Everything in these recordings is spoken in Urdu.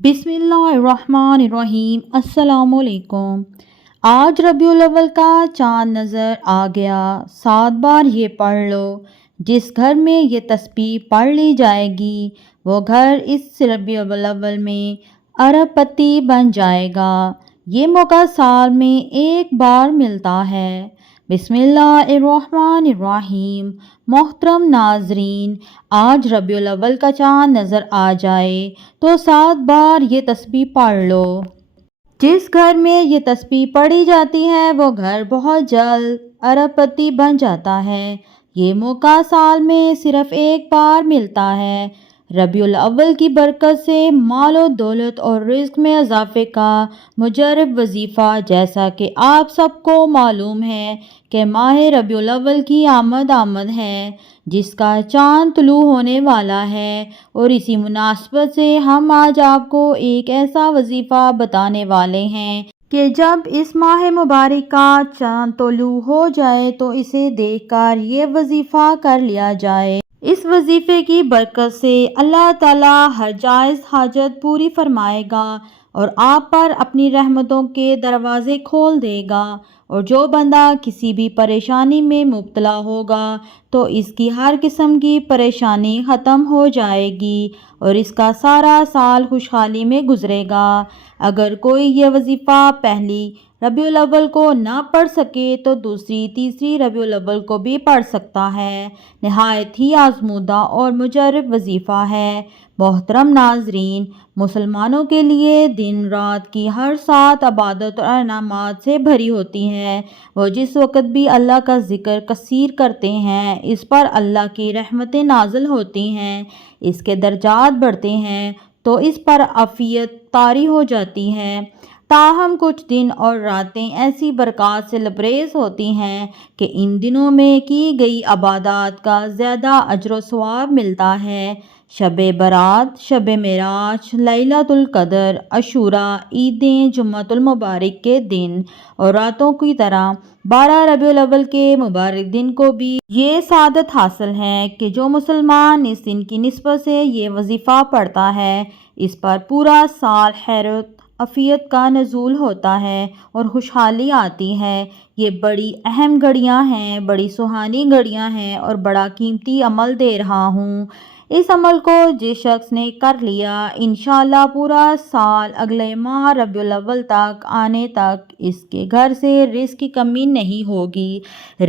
بسم اللہ الرحمن الرحیم۔ السلام علیکم۔ آج ربیع الاول کا چاند نظر آ گیا، 7 بار یہ پڑھ لو۔ جس گھر میں یہ تسبیح پڑھ لی جائے گی وہ گھر اس ربیع الاول میں ارب پتی بن جائے گا۔ یہ موقع سال میں ایک بار ملتا ہے۔ بسم اللہ الرحمن الرحیم۔ محترم ناظرین، آج ربیع الاول کا چاند نظر آ جائے تو 7 بار یہ تسبیح پڑھ لو۔ جس گھر میں یہ تسبیح پڑھی جاتی ہے وہ گھر بہت جلد ارب پتی بن جاتا ہے۔ یہ موقع سال میں صرف ایک بار ملتا ہے۔ ربیع الاول کی برکت سے مال و دولت اور رزق میں اضافے کا مجرب وظیفہ، جیسا کہ آپ سب کو معلوم ہے کہ ماہ ربیع الاول کی آمد ہے، جس کا چاند طلوع ہونے والا ہے، اور اسی مناسبت سے ہم آج آپ کو ایک ایسا وظیفہ بتانے والے ہیں کہ جب اس ماہ مبارک کا چاند طلوع ہو جائے تو اسے دیکھ کر یہ وظیفہ کر لیا جائے۔ اس وظیفے کی برکت سے اللہ تعالیٰ ہر جائز حاجت پوری فرمائے گا اور آپ پر اپنی رحمتوں کے دروازے کھول دے گا، اور جو بندہ کسی بھی پریشانی میں مبتلا ہوگا تو اس کی ہر قسم کی پریشانی ختم ہو جائے گی اور اس کا سارا سال خوشحالی میں گزرے گا۔ اگر کوئی یہ وظیفہ پہلی ربیع الاول کو نہ پڑھ سکے تو دوسری تیسری ربیع الاول کو بھی پڑھ سکتا ہے۔ نہایت ہی آزمودہ اور مجرب وظیفہ ہے۔ محترم ناظرین، مسلمانوں کے لیے دن رات کی ہر ساعت عبادت اور انعامات سے بھری ہوتی ہے۔ وہ جس وقت بھی اللہ کا ذکر کثیر کرتے ہیں اس پر اللہ کی رحمتیں نازل ہوتی ہیں، اس کے درجات بڑھتے ہیں تو اس پر عافیت طاری ہو جاتی ہے۔ تاہم کچھ دن اور راتیں ایسی برکات سے لبریز ہوتی ہیں کہ ان دنوں میں کی گئی عبادات کا زیادہ اجر و ثواب ملتا ہے۔ شب برات، شب معراج، لیلۃ القدر، عاشوراء، عیدیں، جمعۃ المبارک کے دن اور راتوں کی طرح 12 ربیع الاول کے مبارک دن کو بھی یہ سعادت حاصل ہے کہ جو مسلمان اس دن کی نسبت سے یہ وظیفہ پڑھتا ہے اس پر پورا سال خیر و عافیت کا نزول ہوتا ہے اور خوشحالی آتی ہے۔ یہ بڑی اہم گھڑیاں ہیں، بڑی سہانی گھڑیاں ہیں اور بڑا قیمتی عمل دے رہا ہوں۔ اس عمل کو جس شخص نے کر لیا، انشاءاللہ پورا سال اگلے ماہ ربیع الاول تک آنے تک اس کے گھر سے رزق کی کمی نہیں ہوگی،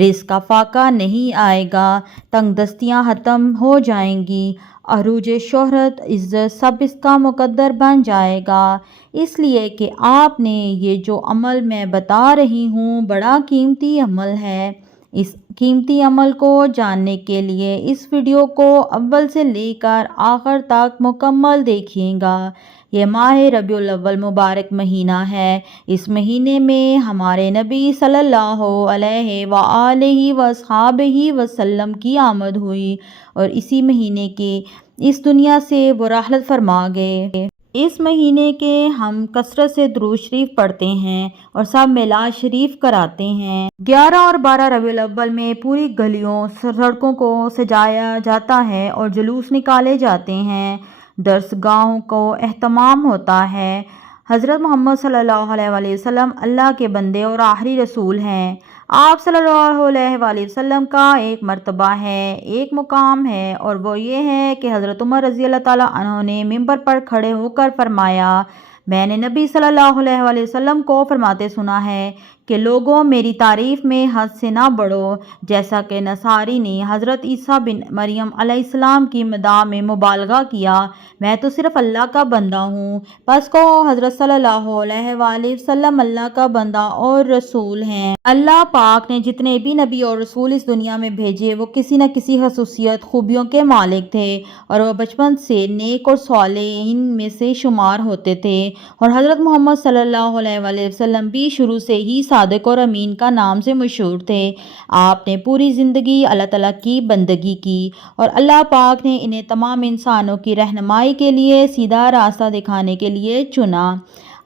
رزق کا فاقہ نہیں آئے گا، تنگ دستیاں ختم ہو جائیں گی، عروج شہرت، عزت سب اس کا مقدر بن جائے گا۔ اس لیے کہ آپ نے یہ جو عمل میں بتا رہی ہوں بڑا قیمتی عمل ہے۔ اس قیمتی عمل کو جاننے کے لیے اس ویڈیو کو اول سے لے کر آخر تک مکمل دیکھیے گا۔ یہ ماہ ربیع الاول مبارک مہینہ ہے۔ اس مہینے میں ہمارے نبی صلی اللہ علیہ وآلہ وصحبہ وسلم کی آمد ہوئی اور اسی مہینے کی اس دنیا سے وہ رحلت فرما گئے۔ اس مہینے کے ہم کثرت سے درود شریف پڑھتے ہیں اور سب میلاد شریف کراتے ہیں۔ 11 اور 12 ربیع الاول میں پوری گلیوں سڑکوں کو سجایا جاتا ہے اور جلوس نکالے جاتے ہیں، درس گاہوں کو اہتمام ہوتا ہے۔ حضرت محمد صلی اللہ علیہ وآلہ وسلم اللہ کے بندے اور آخری رسول ہیں۔ آپ صلی اللہ علیہ وآلہ وسلم کا ایک مرتبہ ہے، ایک مقام ہے، اور وہ یہ ہے کہ حضرت عمر رضی اللہ تعالیٰ عنہ نے ممبر پر کھڑے ہو کر فرمایا، میں نے نبی صلی اللہ علیہ وآلہ وسلم کو فرماتے سنا ہے کہ لوگوں میری تعریف میں حد سے نہ بڑھو، جیسا کہ نصاری نے حضرت عیسیٰ بن مریم علیہ السلام کی مداح میں مبالغہ کیا، میں تو صرف اللہ کا بندہ ہوں۔ بس کہو حضرت صلی اللہ علیہ وآلہ وسلم اللہ کا بندہ اور رسول ہیں۔ اللہ پاک نے جتنے بھی نبی اور رسول اس دنیا میں بھیجے وہ کسی نہ کسی خصوصیت خوبیوں کے مالک تھے اور وہ بچپن سے نیک اور صالحین میں سے شمار ہوتے تھے، اور حضرت محمد صلی اللہ علیہ وآلہ وسلم بھی شروع سے ہی صادق اور امین کا نام سے مشہور تھے۔ آپ نے پوری زندگی اللہ تعالیٰ کی بندگی کی اور اللہ پاک نے انہیں تمام انسانوں کی رہنمائی کے لیے سیدھا راستہ دکھانے کے لیے چنا۔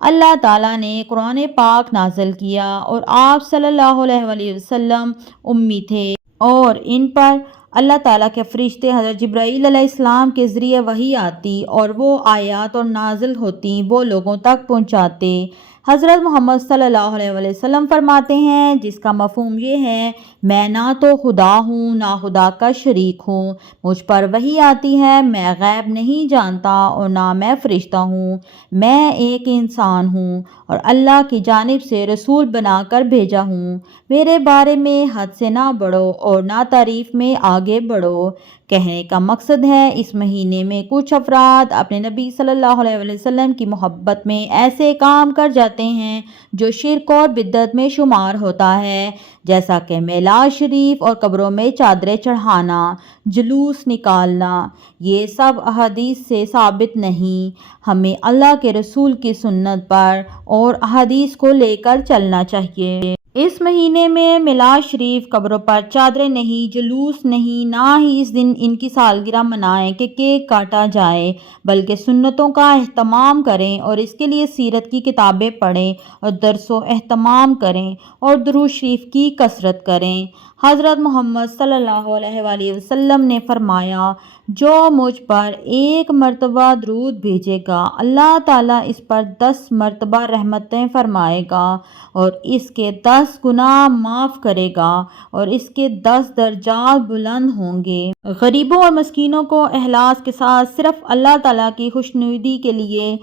اللہ تعالیٰ نے قرآن پاک نازل کیا اور آپ صلی اللہ علیہ وآلہ وسلم امی تھے اور ان پر اللہ تعالیٰ کے فرشتے حضرت جبرائیل علیہ السلام کے ذریعے وحی آتی اور وہ آیات اور نازل ہوتی وہ لوگوں تک پہنچاتے۔ حضرت محمد صلی اللہ علیہ وسلم فرماتے ہیں، جس کا مفہوم یہ ہے میں نہ تو خدا ہوں نہ خدا کا شریک ہوں، مجھ پر وحی آتی ہے، میں غیب نہیں جانتا اور نہ میں فرشتہ ہوں، میں ایک انسان ہوں اور اللہ کی جانب سے رسول بنا کر بھیجا ہوں، میرے بارے میں حد سے نہ بڑھو اور نہ تعریف میں آگے بڑھو۔ کہنے کا مقصد ہے اس مہینے میں کچھ افراد اپنے نبی صلی اللہ علیہ وسلم کی محبت میں ایسے کام کر جاتے ہیں جو شرک اور بدعت میں شمار ہوتا ہے، جیسا کہ میلاد شریف اور قبروں میں چادریں چڑھانا، جلوس نکالنا۔ یہ سب احادیث سے ثابت نہیں، ہمیں اللہ کے رسول کی سنت پر اور احادیث کو لے کر چلنا چاہیے۔ اس مہینے میں میلاد شریف، قبروں پر چادریں نہیں، جلوس نہیں، نہ ہی اس دن ان کی سالگرہ منائیں کہ کیک کاٹا جائے، بلکہ سنتوں کا اہتمام کریں اور اس کے لیے سیرت کی کتابیں پڑھیں اور درس و اہتمام کریں اور درود شریف کی کثرت کریں۔ حضرت محمد صلی اللہ علیہ وآلہ وسلم نے فرمایا، جو مجھ پر 1 مرتبہ درود بھیجے گا اللہ تعالیٰ اس پر 10 مرتبہ رحمتیں فرمائے گا اور اس کے 10 گناہ معاف کرے گا اور اس کے 10 درجات بلند ہوں گے۔ غریبوں اور مسکینوں کو اخلاص کے ساتھ صرف اللہ تعالیٰ کی خوشنودی کے لیے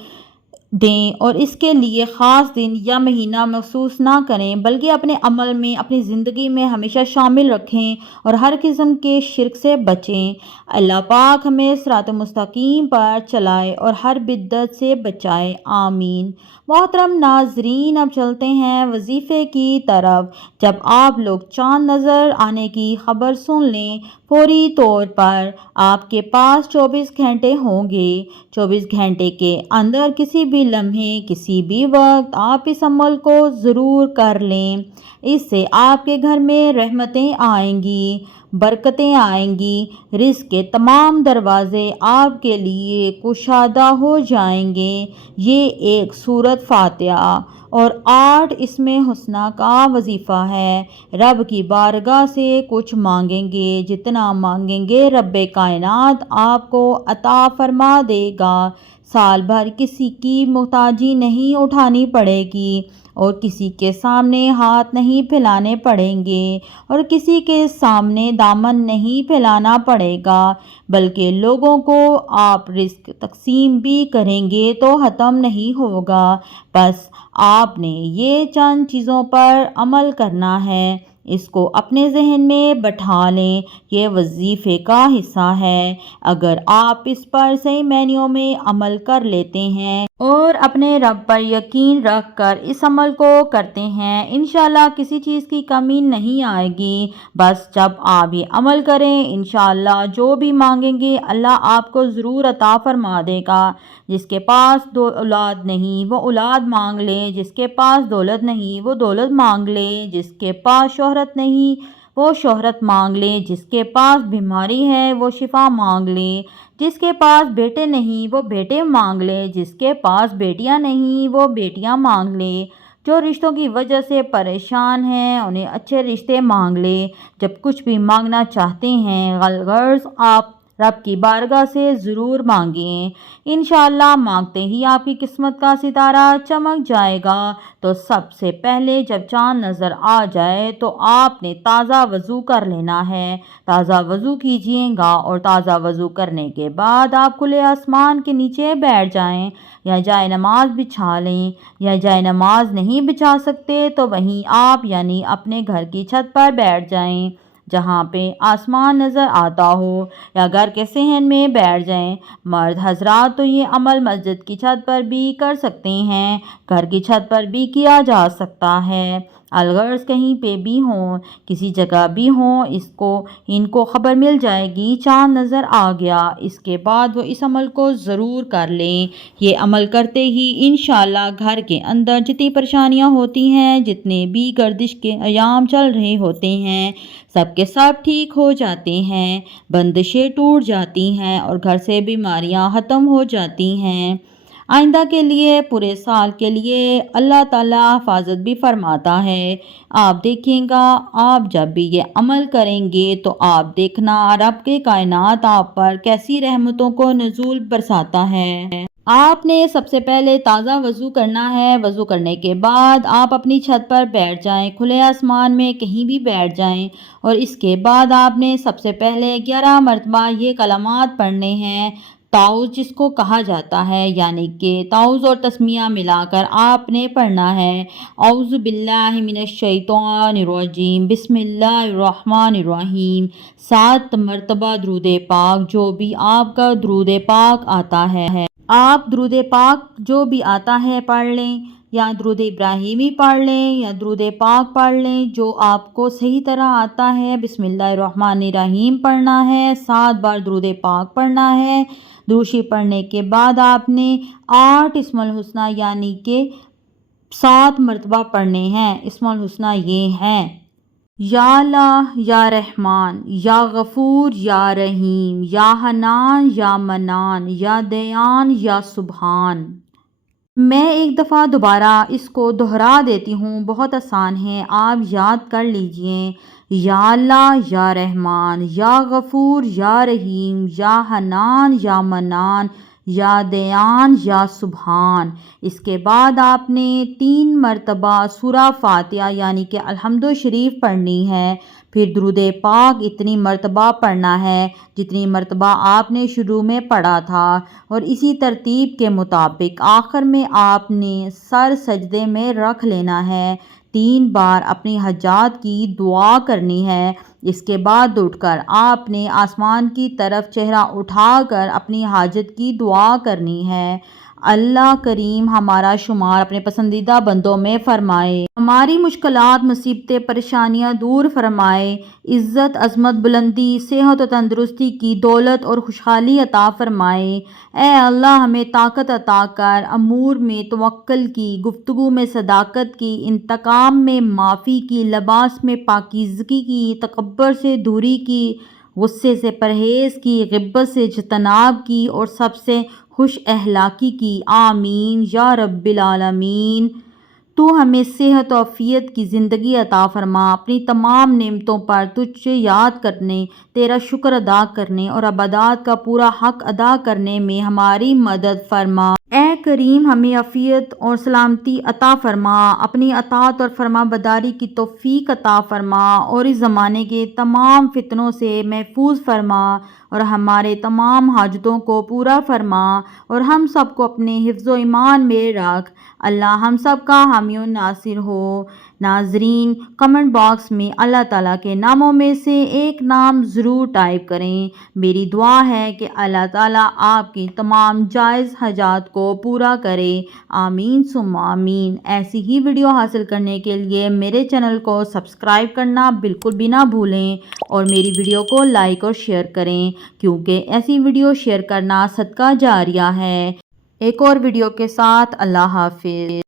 دیں اور اس کے لیے خاص دن یا مہینہ مخصوص نہ کریں، بلکہ اپنے عمل میں، اپنی زندگی میں ہمیشہ شامل رکھیں اور ہر قسم کے شرک سے بچیں۔ اللہ پاک ہمیں صراط مستقیم پر چلائے اور ہر بدعت سے بچائے، آمین۔ محترم ناظرین، اب چلتے ہیں وظیفے کی طرف۔ جب آپ لوگ چاند نظر آنے کی خبر سن لیں، فوری طور پر آپ کے پاس 24 گھنٹے ہوں گے۔ 24 گھنٹے کے اندر کسی بھی لمحے، کسی بھی وقت آپ اس عمل کو ضرور کر لیں۔ اس سے آپ کے گھر میں رحمتیں آئیں گی، برکتیں آئیں گی، رزق کے تمام دروازے آپ کے لیے کشادہ ہو جائیں گے۔ یہ ایک سورۃ فاتحہ اور 8 اسم حسنہ کا وظیفہ ہے۔ رب کی بارگاہ سے کچھ مانگیں گے، جتنا مانگیں گے رب کائنات آپ کو عطا فرما دے گا۔ سال بھر کسی کی محتاجی نہیں اٹھانی پڑے گی اور کسی کے سامنے ہاتھ نہیں پھیلانے پڑیں گے اور کسی کے سامنے دامن نہیں پھیلانا پڑے گا، بلکہ لوگوں کو آپ رزق تقسیم بھی کریں گے تو ختم نہیں ہوگا۔ بس آپ نے یہ چند چیزوں پر عمل کرنا ہے، اس کو اپنے ذہن میں بٹھا لیں، یہ وظیفے کا حصہ ہے۔ اگر آپ اس پر صحیح معنیوں میں عمل کر لیتے ہیں اور اپنے رب پر یقین رکھ کر اس عمل کو کرتے ہیں، انشاءاللہ کسی چیز کی کمی نہیں آئے گی۔ بس جب آپ یہ عمل کریں، انشاءاللہ جو بھی مانگیں گے اللہ آپ کو ضرور عطا فرما دے گا۔ جس کے پاس اولاد نہیں وہ اولاد مانگ لے، جس کے پاس دولت نہیں وہ دولت مانگ لے، جس کے پاس شہرت نہیں وہ شہرت مانگ لے، جس کے پاس بیماری ہے وہ شفا مانگ لے، جس کے پاس بیٹے نہیں وہ بیٹے مانگ لے، جس کے پاس بیٹیاں نہیں وہ بیٹیاں مانگ لے۔ جو رشتوں کی وجہ سے پریشان ہیں انہیں اچھے رشتے مانگ لے۔ جب کچھ بھی مانگنا چاہتے ہیں غرض آپ رب کی بارگاہ سے ضرور مانگیں، انشاءاللہ مانگتے ہی آپ کی قسمت کا ستارہ چمک جائے گا۔ تو سب سے پہلے جب چاند نظر آ جائے تو آپ نے تازہ وضو کر لینا ہے، تازہ وضو کیجیے گا اور تازہ وضو کرنے کے بعد آپ کھلے آسمان کے نیچے بیٹھ جائیں یا جائے نماز بچھا لیں، یا جائے نماز نہیں بچھا سکتے تو وہیں آپ یعنی اپنے گھر کی چھت پر بیٹھ جائیں جہاں پہ آسمان نظر آتا ہو، یا گھر کے صحن میں بیٹھ جائیں۔ مرد حضرات تو یہ عمل مسجد کی چھت پر بھی کر سکتے ہیں، گھر کی چھت پر بھی کیا جا سکتا ہے۔ الغرض کہیں پہ بھی ہوں، کسی جگہ بھی ہوں، ان کو خبر مل جائے گی چاند نظر آ گیا، اس کے بعد وہ اس عمل کو ضرور کر لیں۔ یہ عمل کرتے ہی انشاءاللہ گھر کے اندر جتنی پریشانیاں ہوتی ہیں، جتنے بھی گردش کے ایام چل رہے ہوتے ہیں، سب کے سب ٹھیک ہو جاتے ہیں، بندشیں ٹوٹ جاتی ہیں اور گھر سے بیماریاں ختم ہو جاتی ہیں۔ آئندہ کے لیے، پورے سال کے لیے اللہ تعالیٰ حفاظت بھی فرماتا ہے۔ آپ دیکھیں گا، آپ جب بھی یہ عمل کریں گے تو آپ دیکھنا رب کے کائنات آپ پر کیسی رحمتوں کو نزول برساتا ہے۔ آپ نے سب سے پہلے تازہ وضو کرنا ہے۔ وضو کرنے کے بعد آپ اپنی چھت پر بیٹھ جائیں، کھلے آسمان میں کہیں بھی بیٹھ جائیں، اور اس کے بعد آپ نے سب سے پہلے 11 مرتبہ یہ کلمات پڑھنے ہیں، تعوذ جس کو کہا جاتا ہے، یعنی کہ تعوذ اور تسمیہ ملا کر آپ نے پڑھنا ہے۔ اعوذ باللہ من الشیطان الرجیم، بسم اللہ الرحمن الرحیم، 7 مرتبہ درود پاک، جو بھی آپ کا درود پاک آتا ہے آپ درود پاک جو بھی آتا ہے پڑھ لیں، یا درود ابراہیمی پڑھ لیں یا درود پاک پڑھ لیں، جو آپ کو صحیح طرح آتا ہے۔ بسم اللہ الرحمن الرحیم پڑھنا ہے، 7 بار درود پاک پڑھنا ہے۔ دروشی پڑھنے کے بعد آپ نے 8 اسم الحسنہ یعنی کہ 7 مرتبہ پڑھنے ہیں۔ اسم الحسنہ یہ ہیں: یا اللہ، یا رحمان، یا غفور، یا رحیم، یا حنان، یا منان، یا دیان، یا سبحان۔ میں ایک دفعہ دوبارہ اس کو دہرا دیتی ہوں، بہت آسان ہے، آپ یاد کر لیجئے۔ یا اللہ، یا رحمان، یا غفور، یا رحیم، یا حنان، یا منان، یا دیان، یا سبحان۔ اس کے بعد آپ نے 3 مرتبہ سورہ فاتحہ یعنی کہ الحمد شریف پڑھنی ہے، پھر درود پاک اتنی مرتبہ پڑھنا ہے جتنی مرتبہ آپ نے شروع میں پڑھا تھا، اور اسی ترتیب کے مطابق آخر میں آپ نے سر سجدے میں رکھ لینا ہے، 3 بار اپنی حاجات کی دعا کرنی ہے۔ اس کے بعد اٹھ کر آپ نے آسمان کی طرف چہرہ اٹھا کر اپنی حاجت کی دعا کرنی ہے۔ اللہ کریم ہمارا شمار اپنے پسندیدہ بندوں میں فرمائے، ہماری مشکلات، مصیبتیں، پریشانیاں دور فرمائے، عزت، عظمت، بلندی، صحت و تندرستی کی دولت اور خوشحالی عطا فرمائے۔ اے اللہ، ہمیں طاقت عطا کر، امور میں توکل کی، گفتگو میں صداقت کی، انتقام میں معافی کی، لباس میں پاکیزگی کی، تکبر سے دوری کی، غصے سے پرہیز کی، غیبت سے اجتناب کی، اور سب سے خوش اخلاقی کی۔ آمین یا رب العالمین۔ تو ہمیں صحت و عافیت کی زندگی عطا فرما، اپنی تمام نعمتوں پر تجھے یاد کرنے، تیرا شکر ادا کرنے اور عبادات کا پورا حق ادا کرنے میں ہماری مدد فرما۔ اے کریم، ہمیں عافیت اور سلامتی عطا فرما، اپنی اطاعت اور فرما برداری کی توفیق عطا فرما، اور اس زمانے کے تمام فتنوں سے محفوظ فرما، اور ہمارے تمام حاجتوں کو پورا فرما، اور ہم سب کو اپنے حفظ و ایمان میں رکھ۔ اللہ ہم سب کا حامی و ناصر ہو۔ ناظرین، کمنٹ باکس میں اللہ تعالیٰ کے ناموں میں سے ایک نام ضرور ٹائپ کریں۔ میری دعا ہے کہ اللہ تعالیٰ آپ کی تمام جائز حاجات کو پورا کرے۔ آمین ثم آمین۔ ایسی ہی ویڈیو حاصل کرنے کے لیے میرے چینل کو سبسکرائب کرنا بالکل بھی نہ بھولیں، اور میری ویڈیو کو لائک اور شیئر کریں، کیونکہ ایسی ویڈیو شیئر کرنا صدقہ جاریہ ہے۔ ایک اور ویڈیو کے ساتھ اللہ حافظ۔